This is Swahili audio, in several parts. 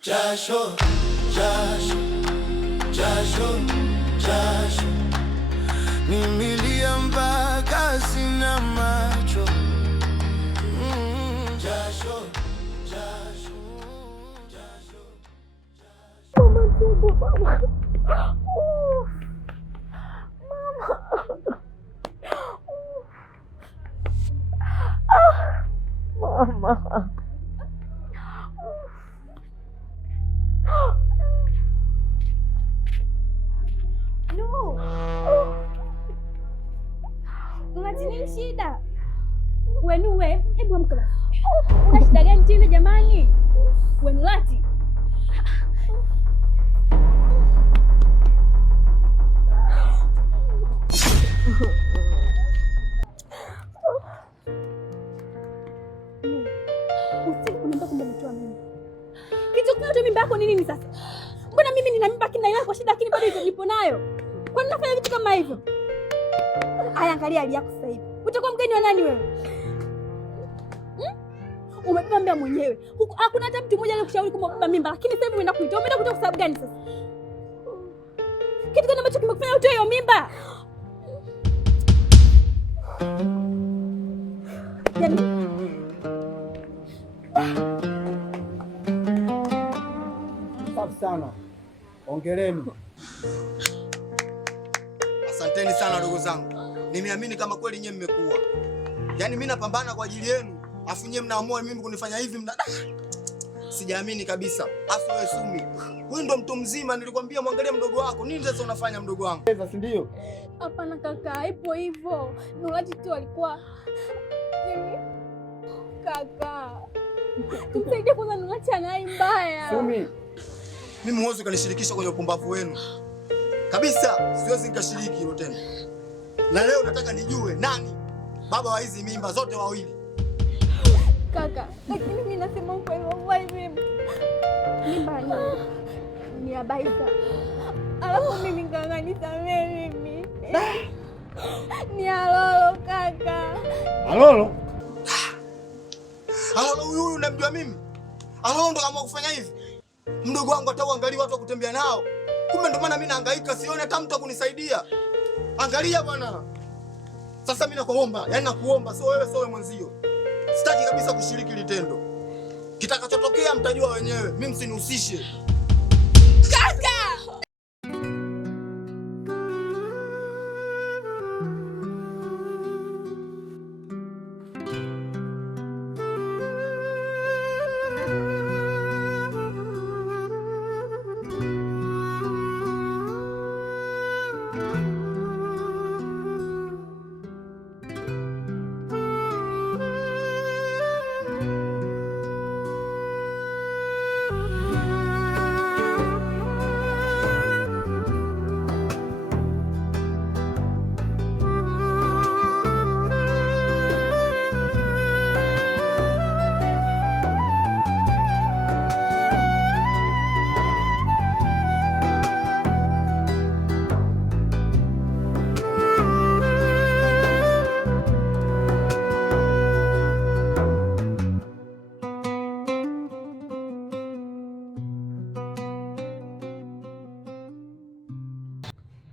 Jasho, jasho, jasho, jasho, nimelia mpaka sina macho. Jasho, jasho, jasho, jasho. Mama tumbo, mama. Mama. No. Unatini shida? Wenu we, hebu amka. Una shida gani tena jamani? Wenu lati. Mimba yako ni nini sasa? Mbona mimi nina mimba kina yako shida lakini bado nipo nayo? Kwa nini unafanya vitu kama hivyo? Aya, angalia hali yako sasa hivi. Utakuwa mgeni wa nani wewe? Umebeba mimba mwenyewe. Hakuna hata mtu mmoja aliyekushauri kama ubeba mimba, lakini sasa hivi umeenda kuitoa. Umeenda kuitoa kwa sababu gani sasa? Kitu gani ambacho kimekufanya utoe hiyo mimba? Sana. Ongeleni. Asanteni sana ndugu zangu. Nimeamini kama kweli nyewe mmekuwa. Yaani mimi napambana kwa ajili yenu, afu nyewe mnaamua mimi kunifanya hivi Sijaamini kabisa. Afu wewe Sumi. Wewe ndo mtu mzima, nilikwambia muangalie mdogo wako. Nini sasa unafanya mdogo wangu? Sasa si ndio? Hapana kaka, ipo hivyo. Nurati tu alikuwa kaka. Tusaidie kwanza, Nurati anai mbaya. Sumi. Mimi huwezi kunishirikisha kwenye upumbavu wenu. Kabisa, siwezi nikashiriki hilo tena. Na leo nataka nijue nani baba wa hizi mimba zote wawili. Kaka, lakini mimi nasema ukweli wallahi mimi. Mimba ni ya Baisa. Alafu mimi ngangani samee mimi. Ni Alolo kaka. Alolo? Alolo huyu unamjua mimi? Alolo ndo kama kufanya hivi. Mdogo wangu hata uangalie watu wa kutembea nao. Kumbe ndo maana mimi nahangaika, sione hata mtu akunisaidia. Angalia bwana. Sasa mimi nakuomba, yani nakuomba, sio wewe mwenzio. Sitaki kabisa kushiriki litendo. Kitakachotokea mtajua wenyewe. Mimi msinihusishe. Kaka!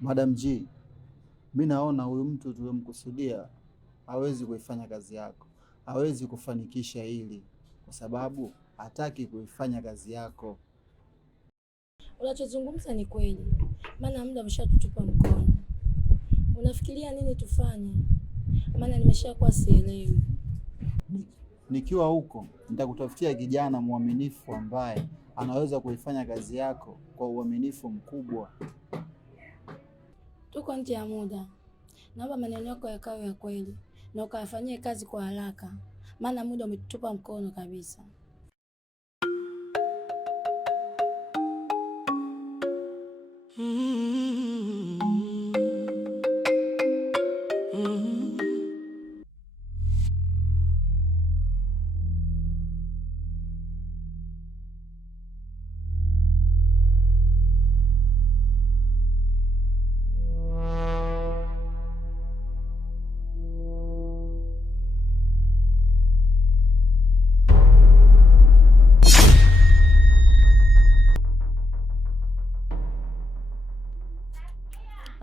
Madam G, mimi naona huyu mtu tuliyomkusudia hawezi kuifanya kazi yako. Hawezi kufanikisha hili kwa sababu hataki kuifanya kazi yako. Unachozungumza ni kweli. Maana muda umeshatutupa mkono. Unafikiria nini tufanye? Maana nimeshakuwa sielewi. Nikiwa huko nitakutafutia kijana mwaminifu ambaye anaweza kuifanya kazi yako kwa uaminifu mkubwa. Tuko nje ya muda. Naomba maneno yako yakawe ya kweli na ukayafanyie kazi kwa haraka. Maana muda umetutupa mkono kabisa.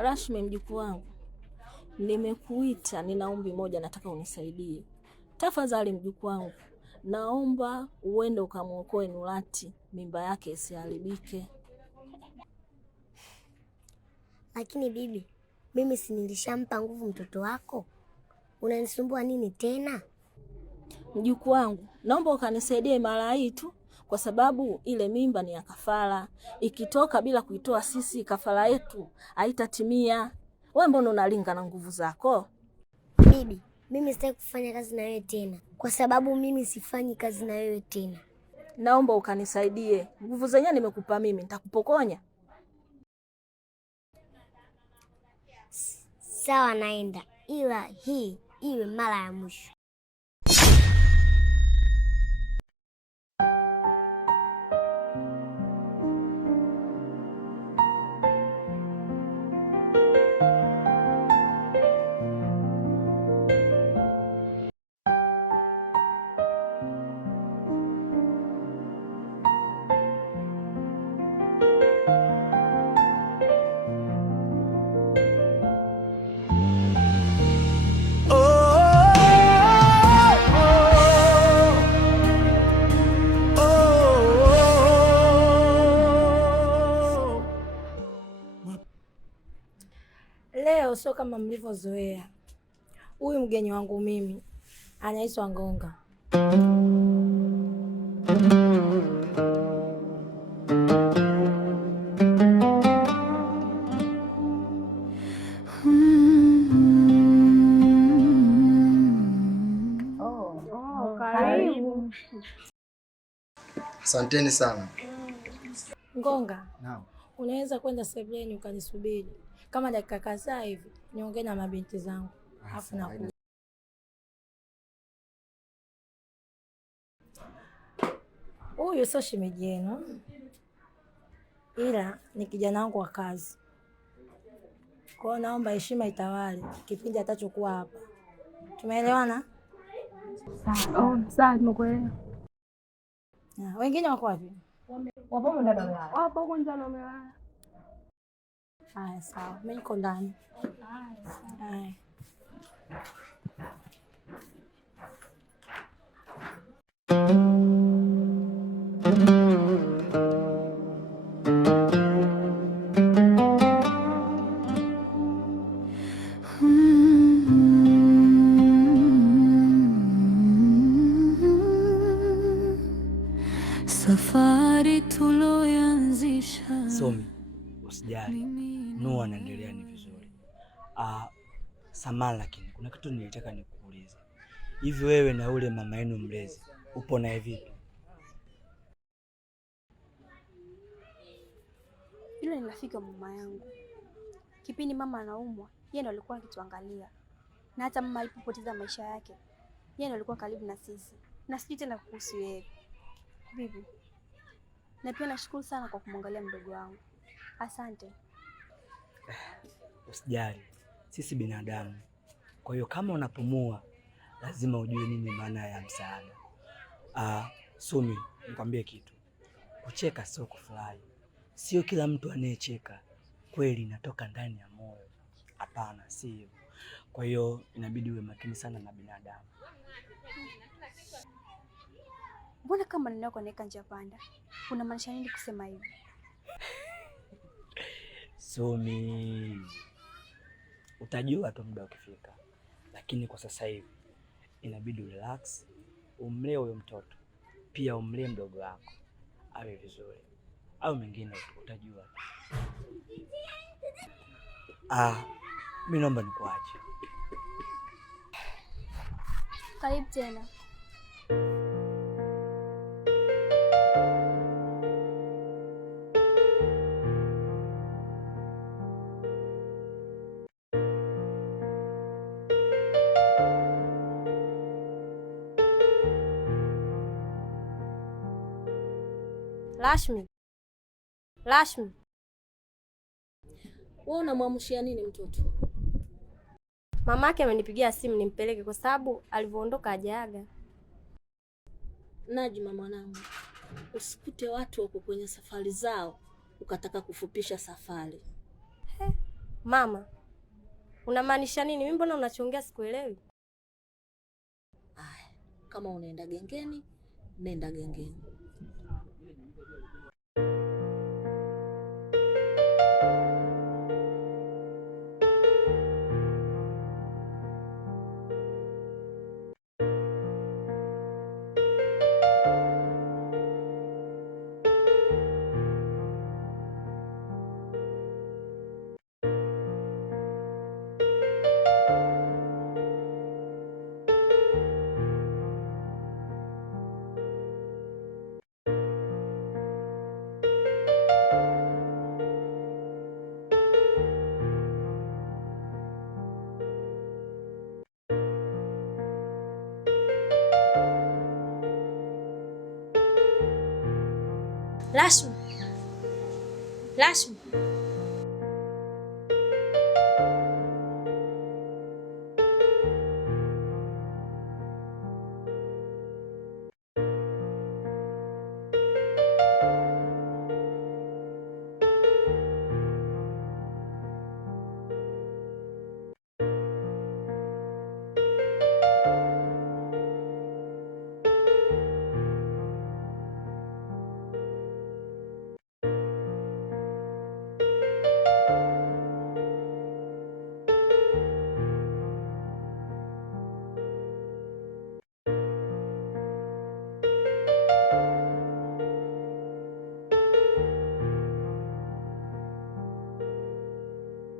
Rashmi, mjukuu wangu, nimekuita, nina ombi moja nataka unisaidie. Tafadhali mjukuu wangu, naomba uende ukamwokoe Nurati, mimba yake isiharibike. Lakini bibi, mimi si nilishampa nguvu mtoto wako? Unanisumbua nini tena? Mjukuu wangu, naomba ukanisaidie mara hii tu, kwa sababu ile mimba ni ya kafara. Ikitoka bila kuitoa sisi, kafara yetu haitatimia. Wewe mbona unalinga na nguvu zako? Bibi, mimi sitaki kufanya kazi na wewe tena, kwa sababu mimi sifanyi kazi na wewe tena. Naomba ukanisaidie. Nguvu zenyewe nimekupa mimi, nitakupokonya? Sawa, naenda, ila hii iwe mara ya mwisho. Leo sio kama mlivyozoea. Huyu mgeni wangu mimi anaitwa Ngonga. Karibu. Asanteni sana. Ngonga, Naam. unaweza kwenda sebuleni ukanisubiri kama dakika kadhaa hivi, niongee na mabinti zangu afu nakuja. Huyu sio shemeji yenu, ila ni kijana wangu wa kazi. Kwa hiyo naomba heshima itawale kipindi atachokuwa hapa. Tumeelewana? Sawa, tumekuelewa. Wengine wako wapi? Wapo ndani wamelala. Wapo huko ndani wamelala. Haya, sawa. Mimi niko ndani. Haya. Safari tuloanzisha. Somi, usijali. Nua anaendelea ni vizuri. Samahani, lakini kuna kitu nilitaka nikuulize. Hivi wewe na ule mama yenu mlezi upo naye vipi? Yule ni rafiki wa mama yangu. Kipindi mama anaumwa, yeye ndo alikuwa akituangalia. Na hata mama alipopoteza maisha yake, yeye ndo alikuwa karibu na sisi. Na sijui tena kuhusu yeye. Bibi. Na pia nashukuru sana kwa kumwangalia mdogo wangu. Asante. Usijali. Sisi binadamu. Kwa hiyo kama unapumua, lazima ujue nini maana ya msaada. Sumi, nikwambie kitu. Kucheka sio kufurahi. Sio kila mtu anayecheka kweli inatoka ndani ya moyo. Hapana, sio. Kwa hiyo inabidi uwe makini sana na binadamu. Mbona kama maneno yako yanaweka njia panda? Unamaanisha nini kusema hivi? Sumi, utajua tu muda ukifika. Lakini kwa sasa hivi inabidi relax, umlee huyo mtoto. Pia umlee mdogo wako awe vizuri. Au mengine utajua. Mimi naomba nikuache. Karibu tena. Rashmi. Wewe unamwamshia nini mtoto? Mamake amenipigia simu nimpeleke kwa sababu alivyoondoka hajaaga. Najma mwanangu, usikute watu wako kwenye safari zao ukataka kufupisha safari. Mama, unamaanisha nini? Mimi mbona unachongea sikuelewi? Aya, kama unaenda gengeni, nenda gengeni. Rashmi. Rashmi.